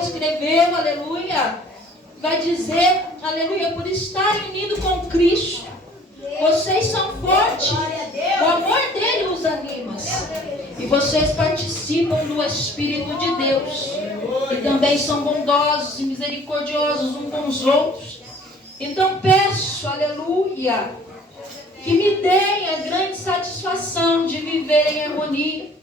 escreveu, aleluia, vai dizer, aleluia, por estarem unidos com Cristo, vocês são fortes, o amor dele os anima, e vocês participam do Espírito de Deus, e também são bondosos e misericordiosos uns com os outros. Então peço, aleluia, que me deem a grande satisfação de viver em harmonia,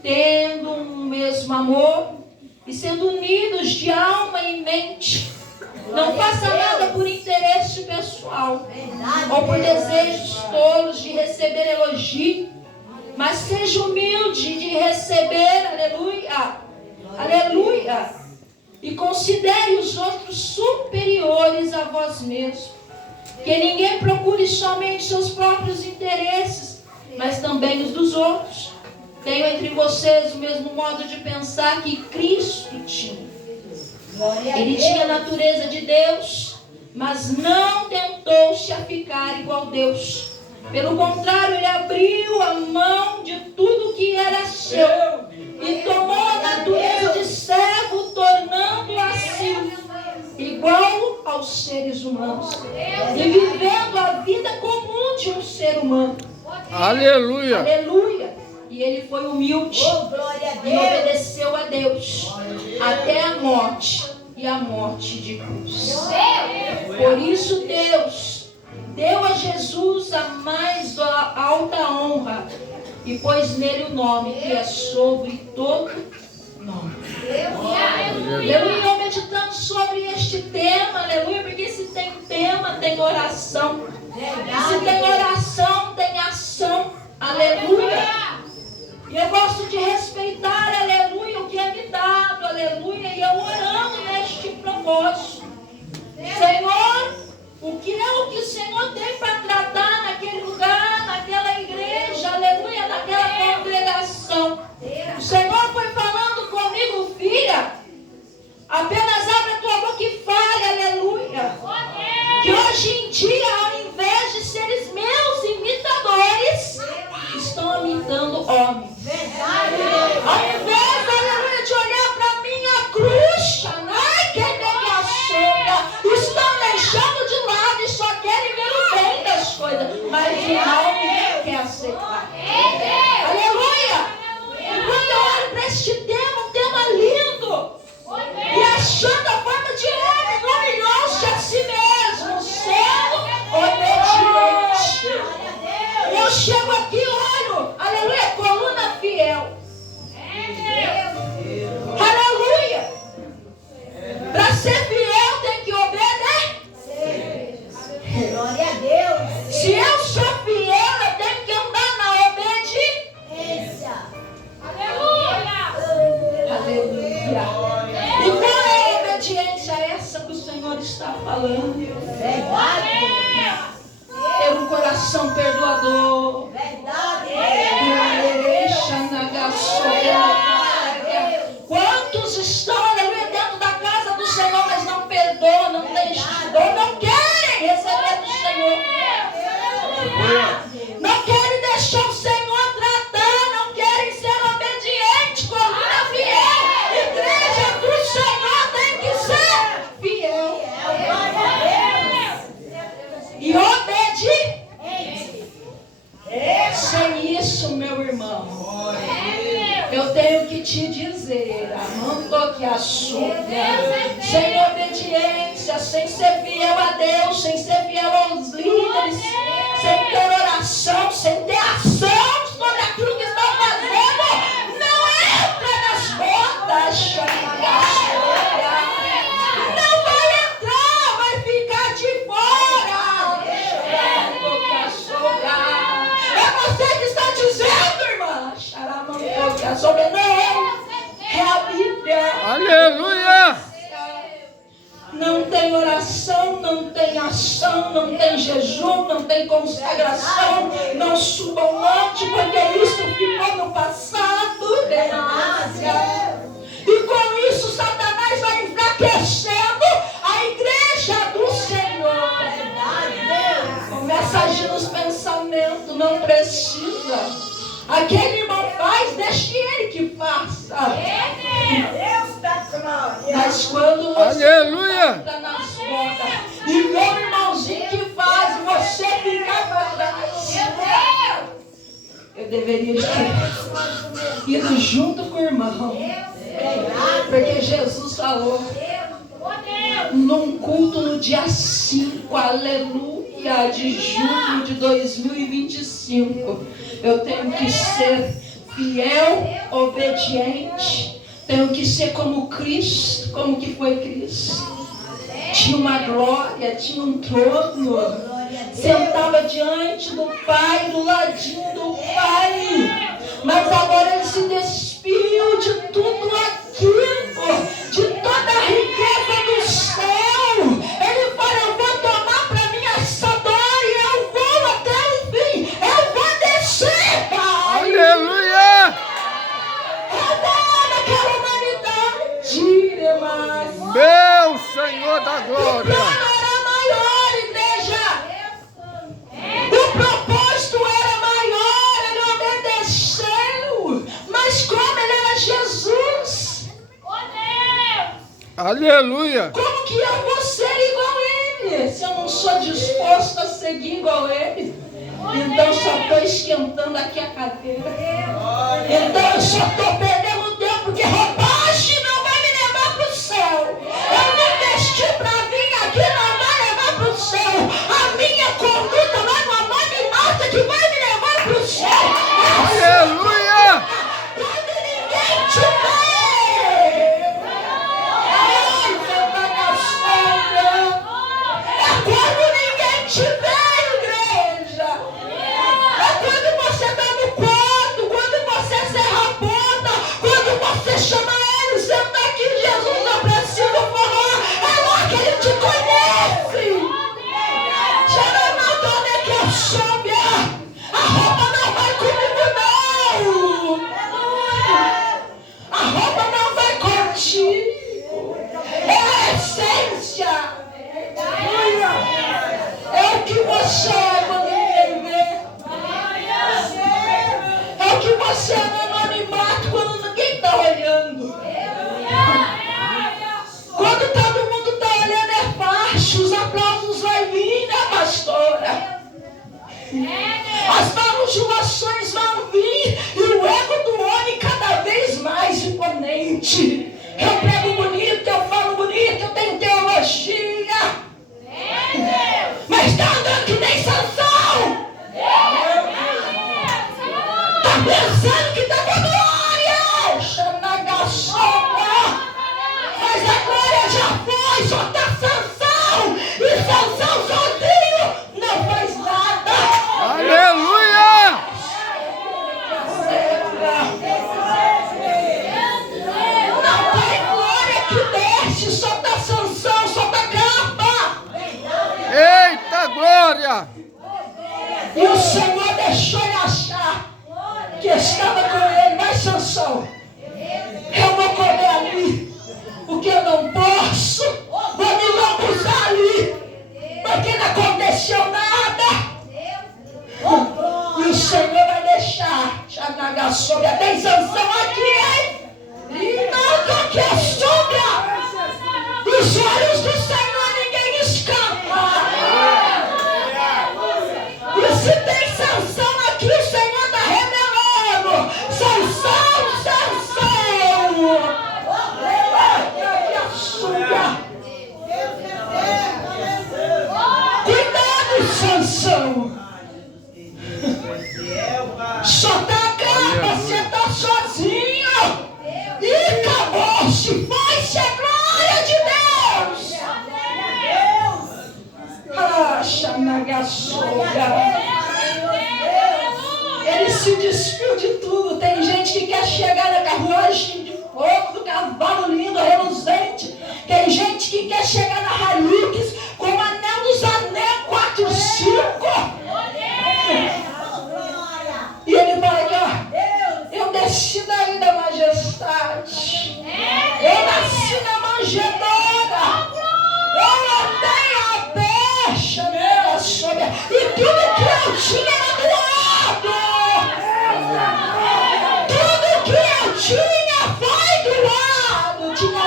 tendo um mesmo amor e sendo unidos de alma e mente. Não faça nada por interesse pessoal ou por desejos tolos de receber elogio, mas seja humilde de receber, aleluia, aleluia, e considere os outros superiores a vós mesmos. Que ninguém procure somente seus próprios interesses, mas também os dos outros. Tenho entre vocês o mesmo modo de pensar que Cristo tinha. Ele tinha a natureza de Deus, mas não tentou-se a ficar igual a Deus. Pelo contrário, ele abriu a mão de tudo que era seu e tomou a natureza de servo, tornando-o assim igual aos seres humanos e vivendo a vida comum de um ser humano. Aleluia! Aleluia! E ele foi humilde e obedeceu a Deus até a morte e a morte de cruz. Por isso Deus deu a Jesus a mais alta honra e pôs nele o nome que é sobre todo nome. Aleluia, meditando sobre este tema, aleluia, porque se tem tema, tem oração. Se tem oração, tem ação, aleluia. E eu gosto de respeitar, aleluia, o que é me dado, aleluia, e eu orando neste propósito. Senhor, o que é o que o Senhor tem para tratar naquele lugar, naquela igreja, aleluia, naquela congregação. O Senhor foi falando comigo, filha, apenas abre a tua boca e fale, aleluia. Que hoje em dia, ao invés de seres meus imitadores, estão imitando homens. Ao invés, aleluia, de olhar para minha cruz, estão deixando de lado e só querem ver o bem das coisas, mas o mal ninguém quer aceitar. Aleluia! E quando eu olho para este tema, um tema lindo, e achando a forma de homem, humilhou-se a si mesmo, sendo obediente. E eu chego aqui e olho, aleluia, coluna fiel. Aleluia! Para ser fiel tem que obedecer. Glória a Deus. Se eu sou fiel, eu tenho que andar na obediência. Aleluia. Aleluia. E qual é a obediência essa que o Senhor está falando? Verdade. Ter um coração perdoador. Verdade. Quantos estão, aleluia, dentro da casa do Senhor, mas não perdoam, não têm dor, não querem receber do Senhor. Não querem deixar o Senhor tratar, não querem ser obedientes, coluna fiel. Igreja do Senhor tem que ser fiel. E obediente. Sem isso, meu irmão, eu tenho que te dizer, amando que açúcar, sem obediência, sem ser fiel a Deus, sem ser fiel aos líderes, sem ter oração, sem ter ação sobre aquilo que estão fazendo, não entra nas portas. Não vai entrar, vai ficar de fora. É você que está dizendo, irmã. Sobre não, é a Bíblia. Aleluia! Não tem oração, não tem ação, não tem jejum, não tem consagração, não suba o monte, porque isso ficou no passado. E com isso Satanás vai enfraquecendo a igreja do Senhor. Começa a agir nos pensamentos, não precisa. Aquele irmão faz, deixe ele que faça. Deus está Mas quando você Aleluia. entra nas botas e vê o irmãozinho que faz você ficar para trás, eu deveria ter ido junto com o irmão. Porque Jesus falou num culto no dia 5, aleluia, de julho de 2025. Eu tenho que ser fiel, obediente. Tenho que ser como Cristo, como que foi Cristo. Tinha uma glória, tinha um trono. Sentava diante do Pai, do ladinho do Pai. Mas agora ele se despiu de tudo aquilo, de toda a riqueza do céu. Ele fala, eu vou tomar para mim essa dor e eu vou até o fim. Eu vou descer, Pai. Aleluia. Agora aquela humanidade, irmãs. Meu Senhor da O glória. plano era maior, igreja. O propósito era maior, ele obedeceu. Mas como ele era Jesus, Aleluia. como que eu vou ser igual a ele? Se eu não sou disposto a seguir igual a ele. Então eu só estou esquentando aqui a cadeira. Então eu só estou perdendo tempo, porque roupagem não vai me levar para o céu. Eu me vesti para vir aqui, não vai levar para o céu. A minha conduta vai no anonimato que vai me levar para o céu. Aleluia. Quando ninguém te vê. Ai, Santa Caçamba. É quando ninguém te vê, igreja. É quando você está no quarto, quando você cerra a porta, quando você chama ele, senta aqui, Jesus, eu preciso falar. É lá que ele te conhece. Xeranatone que eu soube. A roupa não vai comigo, não. A roupa não vai contigo. É a essência. É o que você é quando ninguém vê. É o que você é no anonimato quando ninguém está olhando. Quando todo mundo está olhando é fácil, os aplausos vão vir, né, pastora? As bajulações vão vir e o ego do homem cada vez mais imponente. Eu prego bonito, eu falo bonito, eu tenho teologia. Mas está andando que nem Sansão. Está pensando que está com glória. Xanagaçoba. Mas a glória já foi, só está Sansão. E Sansão sozinho não faz nada. Aleluia. Não tem glória que desce, só tá Sansão, só tá capa. Eita glória. E o Senhor deixou ele achar que estava com ele. Mas Sansão, eu vou comer ali o que eu não posso, vou me lambuzar ali, porque não aconteceu nada. E o Senhor vai deixar Xanagaçoba. Tem Sansão aqui, hein? E não toque a sombra. Os olhos do Senhor ninguém escapa. E se tem Sansão aqui, o Senhor está revelando. Sansão, Sansão. Toque a sombra. Cuidado, Sansão. Só tá a capa, você tá sozinho. E acabou-se, foi-se a glória de Deus. Ah, Xanagaçoga. Ele se despiu de tudo. Tem gente que quer chegar na carruagem de fogo, do cavalo lindo, reluzente. Tem gente que quer chegar na Hilux com o anel dos anel 4, 5. E ele fala aqui, ó, eu desci daí da majestade. Eu nasci na manjedoura. Eu andei a pé, chamei sobre. E tudo que eu tinha era doado. Tudo que eu tinha foi doado. Tinha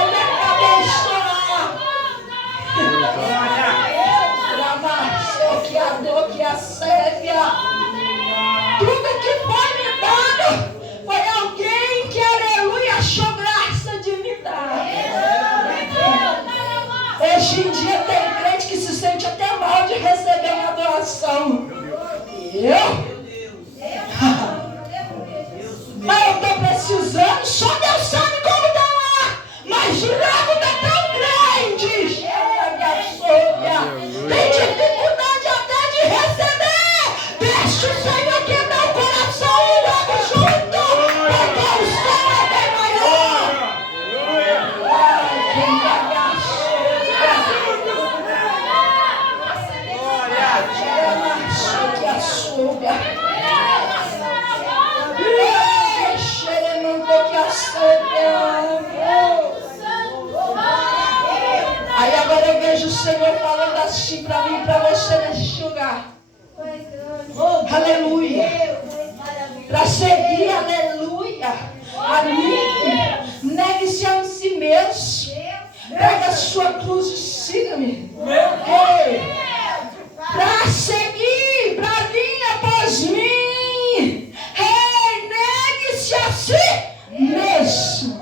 Hoje em dia tem crente que se sente até mal de receber uma doação. Mas eu estou precisando, só Deus sabe como doar. Mas o lago está tão grande. Tem dificuldade até de receber. Deixa o Senhor quebrar o coração e logo junto. Porque o céu é bem maior. Ai, quem Aí agora eu vejo o Senhor falando assim para mim e para você nesse lugar. Aleluia. Para seguir, aleluia. Aleluia. Negue-se a si mesmo. Pega a sua cruz e siga-me. Para seguir, para vir após mim. Negue-se a si mesmo.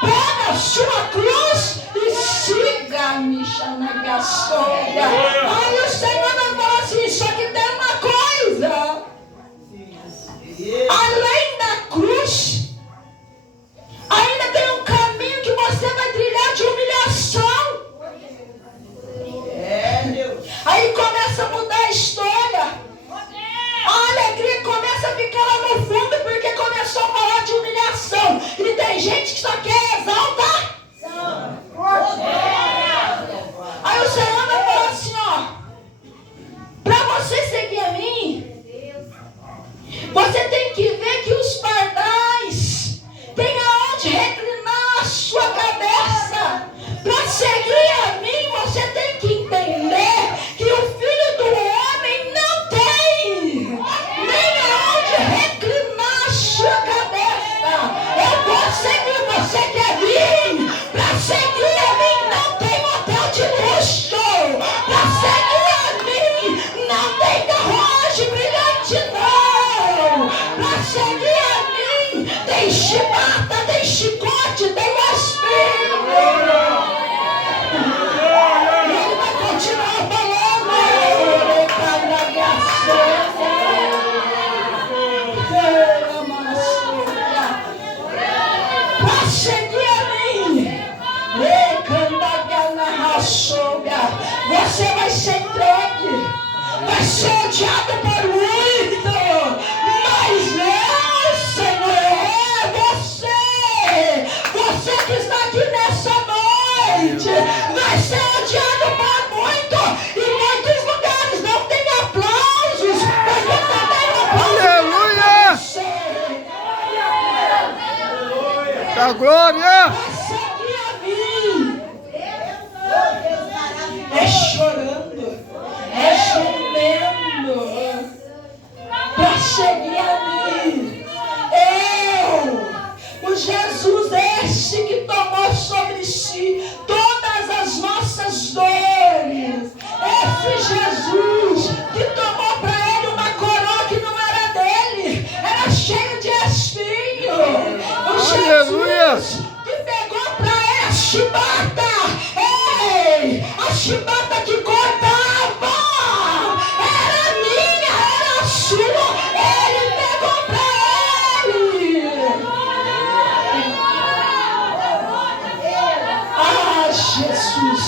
Pega a sua cruz e siga-me. Aí o Senhor vai falar assim, só que tem uma coisa. Além da cruz, ainda tem um caminho que você vai trilhar de humilhação. Aí começa a mudar a história. A alegria começa a ficar lá no fundo porque começou a falar de humilhação. E tem gente que só quer exaltar. Aí o Senhor vai falar assim, ó. Para você seguir a mim, você tem que ver que os pardais têm aonde reclinar a sua cabeça. Para seguir a mim, você tem que entender que o Filho do Homem não tem nem aonde reclinar a sua cabeça. Eu vou seguir, você quer vir? Para seguir a mim não tem motel de luxo. Para seguir a mim não tem carruagem brilhante não. Para seguir a mim tem chibata, tem chicote, tem espinho. E ele vai continuar falando. Para seguir a mim, você vai ser entregue, vai ser odiado por muito, mas eu, Senhor, você que está aqui nessa noite, vai ser odiado por muito, e muitos lugares não tem aplausos, mas eu também não posso. Aleluia! Da glória! É chorando, é gemendo, para seguir a mim. O Jesus esse que tomou sobre si todas as nossas dores. Esse Jesus que tomou para ele uma coroa que não era dele, era cheia de espinho. O Jesus que pegou para ele a chibata. A chibata que cortava era minha, era sua. Ele pegou pra ele. Ah, Jesus.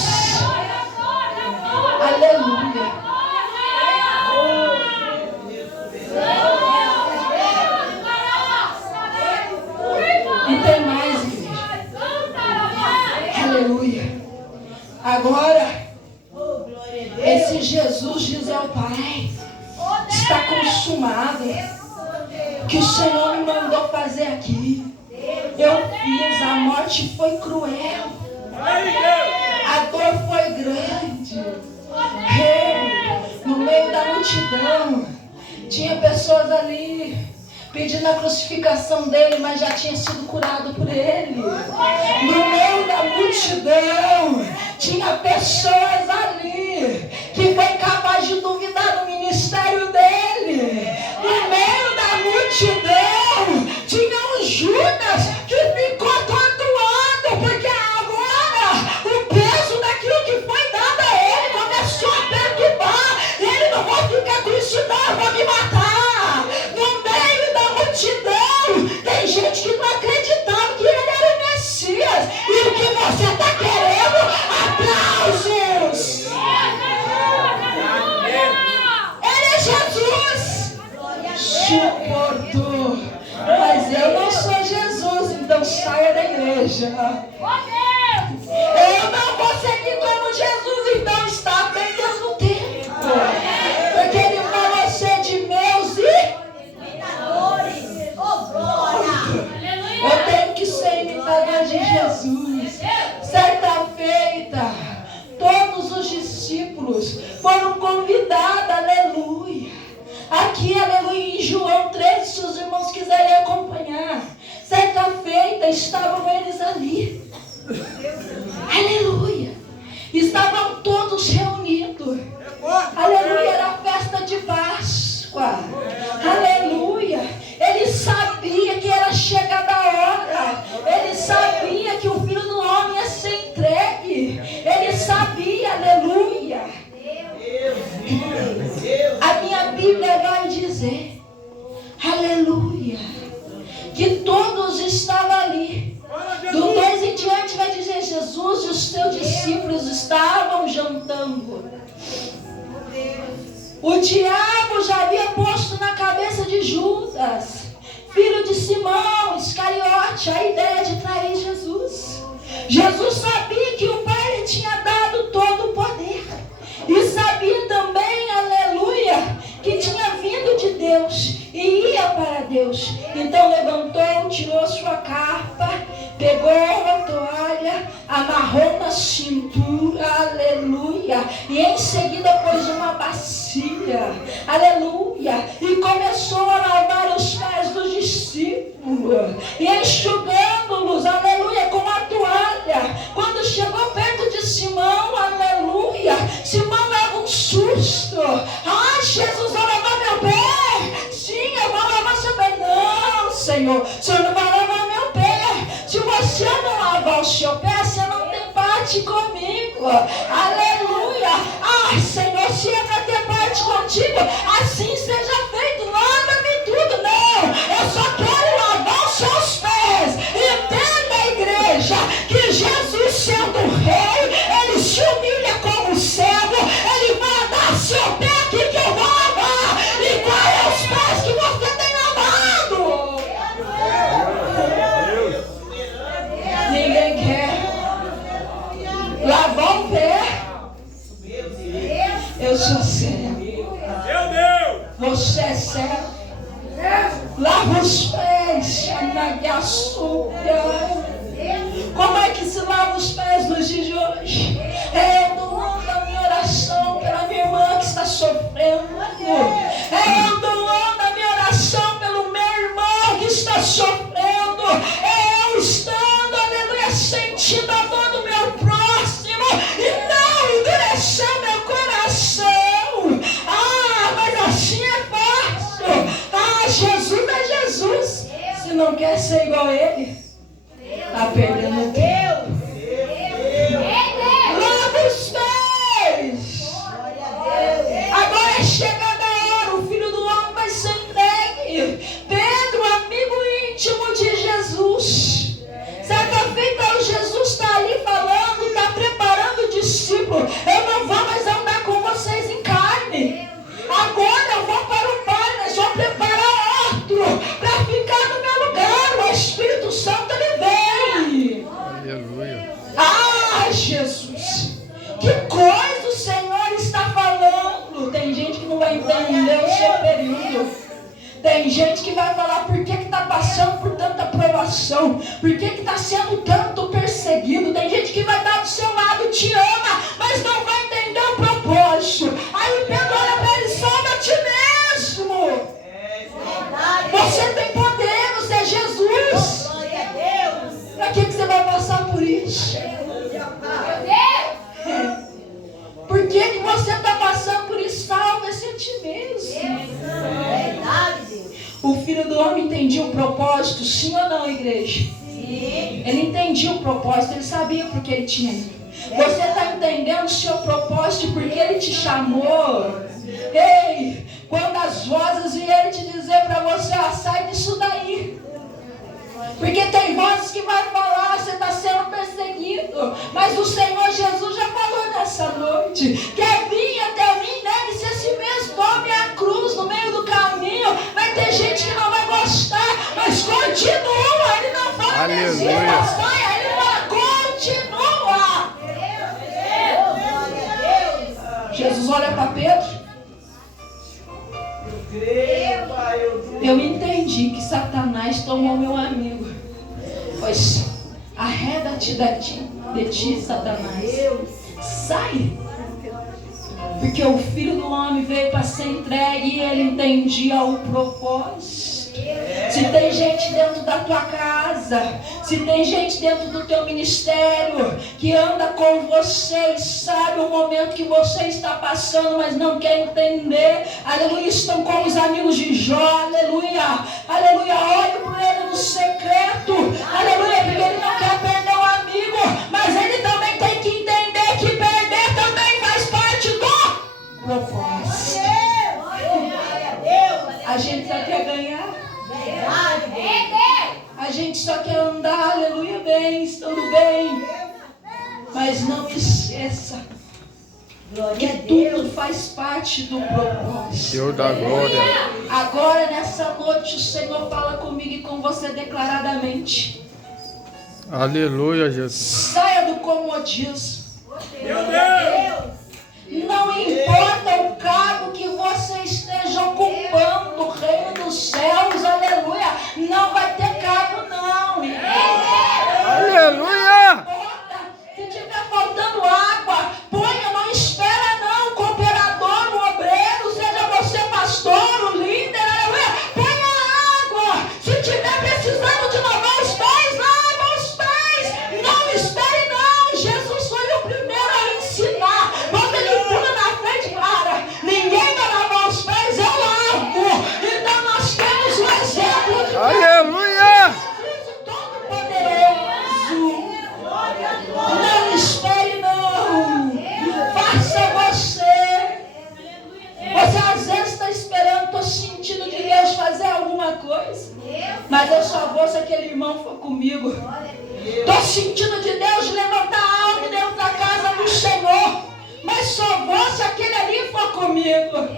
Aleluia. E tem mais, igreja. Aleluia. Agora, esse Jesus diz ao Pai, está consumado. Que o Senhor me mandou fazer aqui. Eu fiz, a morte foi cruel. A dor foi grande. No meio da multidão, tinha pessoas ali pedindo a crucificação dele, mas já tinha sido curado por ele. No meio da multidão, tinha pessoas ali que foi capaz de duvidar do ministério dele. No meio da multidão, tinha um Judas que ficou torturado, porque agora o peso daquilo que foi dado sangue. O diabo já havia posto na cabeça de Judas, filho de Simão Iscariote, a ideia de trair Jesus. Jesus sabia que o Pai lhe tinha dado todo o poder. E sabia também, aleluia, que tinha vindo de Deus e ia para Deus. Então levantou, tirou sua capa, pegou a toalha, amarrou na cintura, aleluia, e em seguida pôs uma bacia, aleluia, e começou a lavar os pés dos discípulos, e enxugando-los, aleluia, com a toalha. Quando chegou perto de Simão, aleluia, Simão leva um susto. Ah, Jesus vai lavar meu pé? Sim, eu vou lavar seu pé. Não, Senhor, o Senhor não vai lavar meu pé. Se você não lavar o seu pé, você não tem parte comigo. Aleluia. Ah, Senhor, se é para ter parte contigo, assim seja feito. Lava-me tudo. Não, eu só quero lavar os seus pés. Entenda, igreja, que Jesus, sendo rei, ele se humilha como servo. Ele vai dar seu pé aqui que eu vou lavar. E qual é os pés que você tem lavado? Ninguém quer lavar o pé. Eu sou servo. Você é servo. Lava os pés. Como é que se lava os pés nos dias de hoje? Eu doando a minha oração pela minha irmã que está sofrendo. Eu doando a minha oração pelo meu irmão que está sofrendo. Eu estando, aleluia, sentindo a dor do meu próximo e não endurecer meu coração. Ah, mas assim é fácil. Ah, Jesus é Jesus. Se não quer ser igual a ele, está perdendo tempo. Lava os pés. Agora é chegada a hora. O Filho do Homem vai ser entregue. Pedro, amigo íntimo de Jesus. Certa feita, Jesus está ali falando, está preparando o discípulo. Eu não vou mais andar com vocês em carne. Agora eu vou para o Pai, mas vou preparar outro para ficar no meu lugar. O Espírito Santo, ele vem. Aleluia. Ah, Jesus, que coisa o Senhor está falando. Tem gente que não vai entender o seu período. Tem gente que vai falar por que está passando por tanta provação, por que está sendo tanto perseguido. Tem gente que vai estar do seu lado, te ama, mas não vai entender o propósito. Aí o Pedro olha para ele: salva a ti mesmo. Você tem poder, você é Jesus. Para que você vai passar por isso? Por que você está passando por isso? Salva-se a ti mesmo. O Filho do Homem entendia o propósito, sim ou não, igreja? Sim. Ele entendia o propósito, ele sabia por que ele tinha ido. Você está entendendo o seu propósito e por que ele te chamou? Ei, quando as vozes vierem te dizer para você: sai disso daí. Porque tem vozes que vai falar: você está sendo perseguido. Mas o Senhor Jesus já falou nessa noite: quer vir até mim, negue-se a si mesmo, tome a cruz no meio do caminho. Vai ter gente que não vai gostar, mas continua. Ele não fala: desista, sai. Ele fala: continua. Jesus olha para Pedro. Eu entendi que Satanás tomou meu amigo. Pois arreda-te de ti, Satanás. Sai. Porque o Filho do Homem veio para ser entregue e ele entendia o propósito. Se tem gente dentro da tua casa, se tem gente dentro do teu ministério que anda com você e sabe o momento que você está passando, mas não quer entender, aleluia, estão como os amigos de Jó, aleluia, aleluia, olhe por ele no secreto, aleluia, porque ele não quer perder o amigo, mas ele também tem que entender que perder também faz parte do propósito. A gente só quer ganhar. A gente só quer andar, aleluia, bem, estando bem. Mas não esqueça Glória Que a tudo Deus. faz parte do propósito. Deus da glória. Agora, nessa noite, o Senhor fala comigo e com você declaradamente. Aleluia, Jesus. Saia do comodismo. Meu Deus. Não importa o cargo que você esteja ocupando, o reino dos céus, aleluia. Não vai ter cargo, não. Aleluia. Se tiver faltando água, ponha, não espera não. O cooperador, o obreiro, seja você pastor, o líder, aleluia. Ponha água. Se tiver precisando de lavar os pés, lava os pés. Não espere não. Jesus foi o primeiro a ensinar. Quando ele pula na frente, para. Ninguém vai lavar os pés, eu lavo. Então nós temos um exemplo de Aleluia. Jesus Todo-Poderoso. Não espere não. Faça você. Você às vezes está esperando, estou sentindo de Deus fazer alguma coisa. Mas eu só vou se aquele irmão for comigo. Estou sentindo de Deus levantar algo dentro da casa do Senhor. Mas só vou se aquele ali for comigo.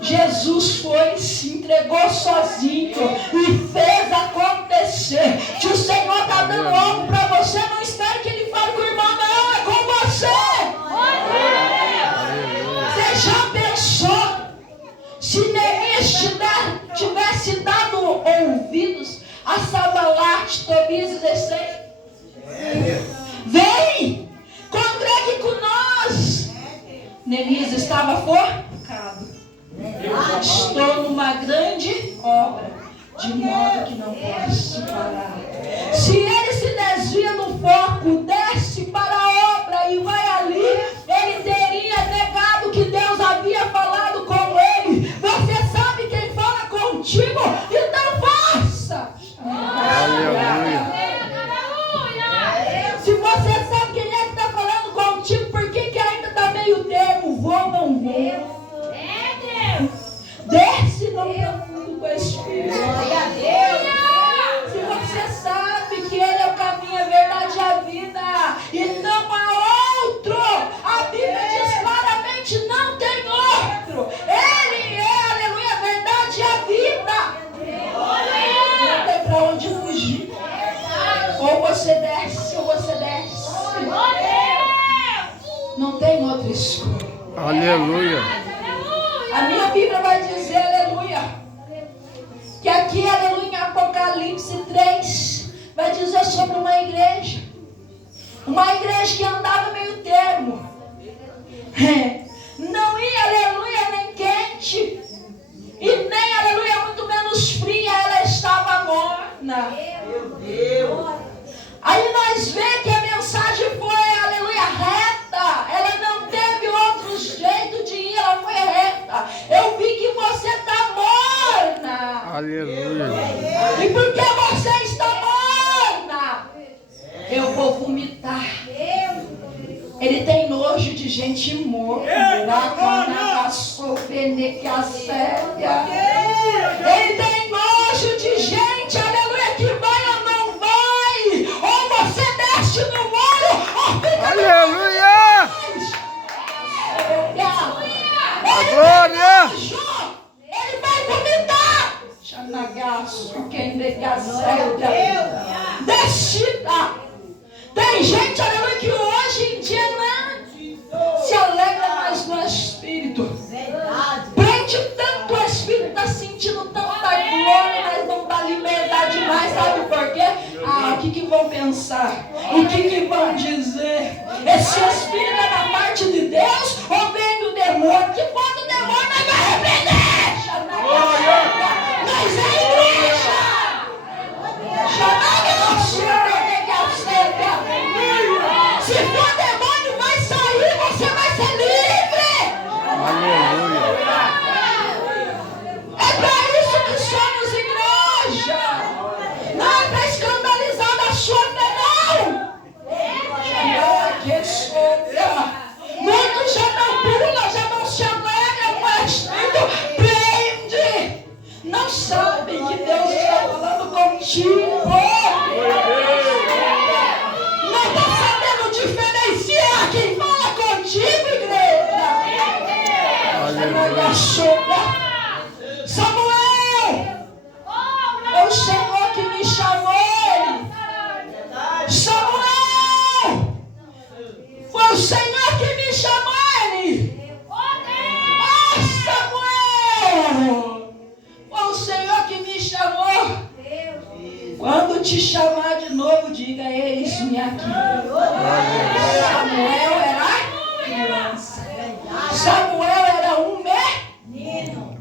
Jesus foi, se entregou sozinho e fez acontecer. Se o Senhor está dando algo para você, não espere que Ele fale com o irmão, não, é com você. Você já pensou se Neemias tivesse dado ouvidos a Sanbalate, Tobias e Gesem? Vem, congregue com nós. Neemias estava focado. Estou numa grande obra, de modo que não posso parar. Se ele se desvia do foco, desce para a obra e vai ali, ele teria negado que Deus havia falado com ele. Você sabe quem fala contigo? Então faça. Aleluia. Se você sabe quem é que está falando contigo, por que ainda está meio termo? Vou, não vou. Desce no profundo com o Espírito. Glória a Deus. Se você sabe que Ele é o caminho, a verdade e a vida, e não há outro, a Bíblia diz claramente: não tem outro. Ele é, aleluia, a verdade e a vida. Não tem para onde fugir. Ou você desce, ou você desce. Não tem outra escolha. Aleluia. A minha Bíblia vai dizer, aleluia, que aqui, aleluia, em Apocalipse 3, vai dizer sobre uma igreja que andava meio termo, não ia, aleluia, nem quente, e nem, aleluia, muito menos fria, ela estava morna. Meu Deus. Aí nós vemos que a mensagem foi, aleluia, reta. Ela não teve outro jeito de ir, ela foi reta. Eu vi que você está morna. Aleluia. E porque você está morna, eu vou vomitar. Ele tem nojo de gente morna. Ele tem nojo de gente, aleluia, que vai ou não vai. Ou você desce no molho, ou fica Aleluia. A glória. Ele vai vomitar. Xanagaço, quem descida. Tem gente, aleluia, que hoje em dia não se alegra mais no Espírito. Verdade. Prende tanto o Espírito, está sentindo tanta glória, mas não dá liberdade mais. Sabe por quê? O que vão pensar? O que vão dizer? Esse Espírito é da parte de Deus ou vem do demônio? Que quando o demônio nós vai repreender. Nós é igreja. Se for demônio, vai sair, você vai ser livre. Aleluia. É para isso que somos igreja. Não é para escandalizar da sua fé, não. Muitos já não pulam, já não se alegram, mas Espírito prende. Não sabem que Deus está falando contigo. Não está sabendo diferenciar quem fala contigo, igreja. Senhor que me chamou ele. Samuel! Foi o Senhor que me chamou. Quando te chamar de novo, diga: eis-me aqui. Samuel era criança. Samuel era um menino.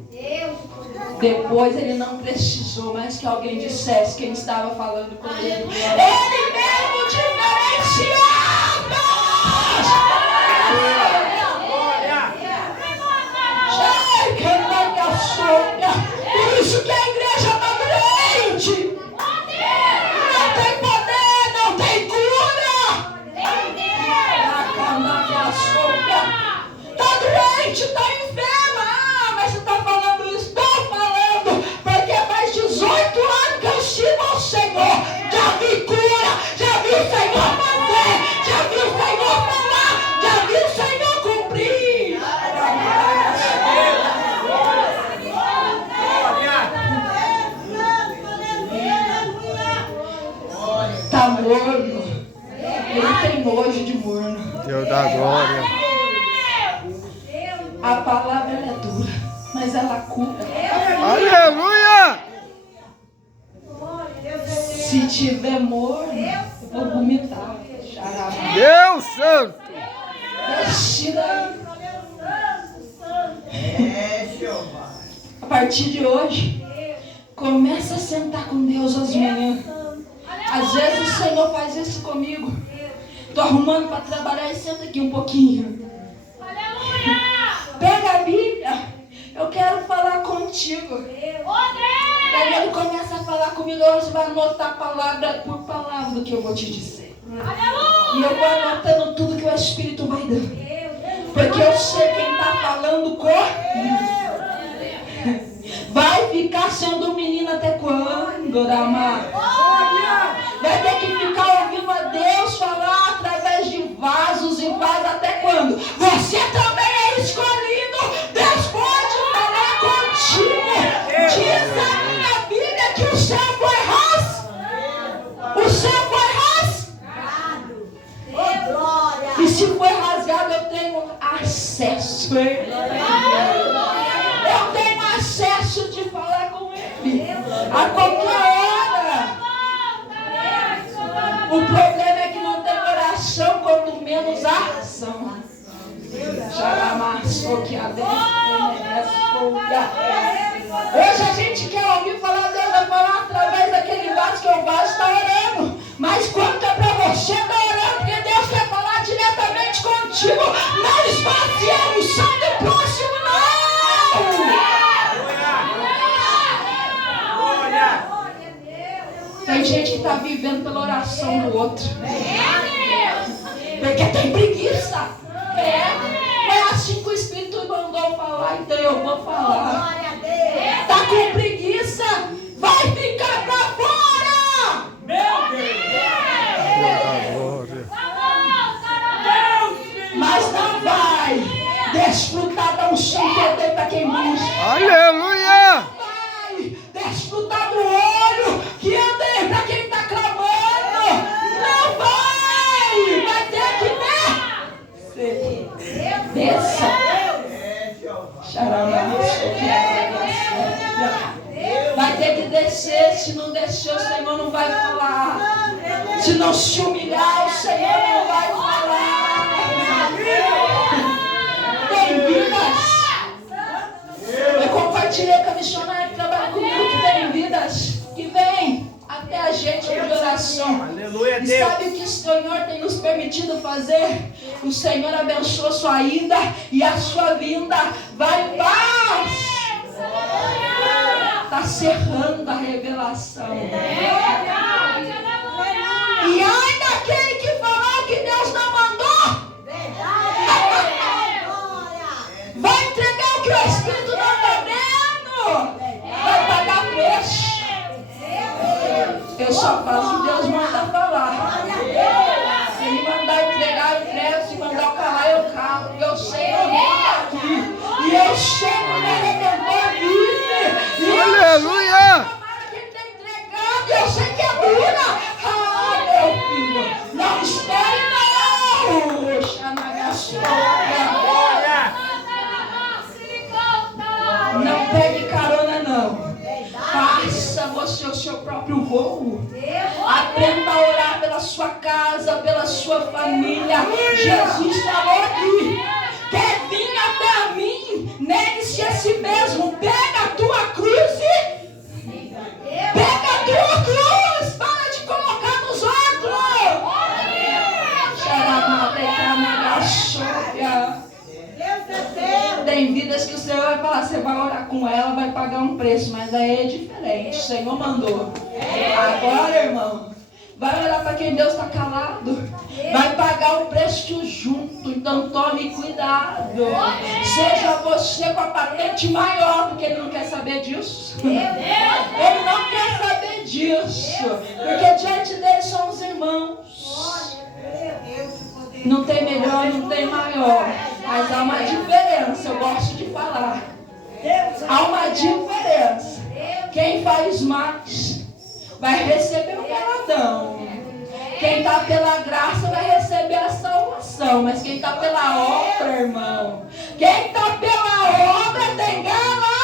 Depois ele não precisou mais que alguém dissesse quem estava falando com ele. Ele mesmo diferenciado. Por isso que a igreja está doente. Não tem poder, não tem cura. Está doente, está enferma. Mas você está falando isso? Estou falando, porque faz 18 anos que eu sirvo ao Senhor. Já vi cura, já vi o Senhor fazer, já vi o Senhor falar, já vi o Senhor cumprir. Está morno. Ele tem nojo de morno. Deus da glória. A palavra ela é dura, mas ela cura. Aleluia! Se tiver morno, eu vou vomitar. Deus santo! Desce daí. Jeová. A partir de hoje, começa a sentar com Deus às manhãs. Às vezes o Senhor faz isso comigo. Estou arrumando para trabalhar e senta aqui um pouquinho. Pega a Bíblia. Eu quero falar contigo. Daí ele começa a falar comigo. Você vai anotar palavra por palavra do que eu vou te dizer. E eu vou anotando tudo que o Espírito vai dando. Porque eu sei quem está falando comigo. Vai ficar sendo um menino até quando, Ramá? Vai ter que ficar ouvindo a Deus falar através de vasos e vasos até quando? Você também é escolhido. Deus pode falar contigo. Diz a minha Bíblia que o céu foi rasgado. O céu foi rasgado. E se foi rasgado, eu tenho acesso. Eu tenho acesso de falar com Ele a qualquer hora. O problema é que não tem oração, quanto menos ação. Hoje a gente quer ouvir falar, Deus vai falar através daquele vaso, que o vaso está orando. Mas quanto é para você estar orando, porque Deus quer falar diretamente contigo. Não esvaziamos, sai do próximo, não. Tem gente que está vivendo pela oração do outro. Porque tem preguiça. É assim que o Espírito mandou falar, então eu vou falar. Está com preguiça? Vai ficar para fora! Deus da glória. Mas não vai desfrutar da unção que eu dei para quem busca. Aleluia! Vai desfrutar do olho que eu dei para quem está clamando. Não vai! Vai ter que descer. Desça. Vai ter que descer. Se não descer, o Senhor não vai falar. Se não se humilhar, o Senhor não vai falar. Tem vidas. Eu compartilhei com a missionária que trabalha comigo que tem vidas que vem até a gente de oração. Aleluia, E Deus. sabe o que o Senhor tem nos permitido fazer? O Senhor abençoa a sua ida e a sua vinda. Vai em paz. Está cerrando a revelação. E ai daquele que falou que Deus não mandou. Vai entregar o que o Espírito não está vendo. Vai pagar preço. Eu só faço o que Deus manda falar. Se Ele mandar entregar, eu entrego. Se mandar calar, eu calo. Eu sei que eu vou aqui. E eu sei que o meu Redentor vive. E eu Aleluia! sei que ele está entregando. E eu sei que é dura. Ah, meu filho. Não pegue carona, não. Faça você o seu próprio voo. Aprenda a orar pela sua casa, pela sua família. Jesus falou aqui: quer vir até a mim? Negue-se a si mesmo. Pega a tua cruz e... Pega a tua cruz. Para de colocar nos óculos. Tem vidas que o Senhor vai falar, você vai orar com ela, vai pagar um preço, mas aí é diferente. O Senhor mandou. Agora, irmão, vai orar para quem Deus está calado. Vai pagar um preço junto. Então tome cuidado. Seja você com a patente maior, porque Ele não quer saber disso. Ele não quer saber disso. Porque diante dele são os irmãos. Não tem melhor, não tem maior. Mas há uma diferença, eu gosto de falar. Há uma diferença. Quem faz mais vai receber o galardão. Quem está pela graça vai receber a salvação. Mas quem está pela obra, irmão, quem está pela obra tem galardão.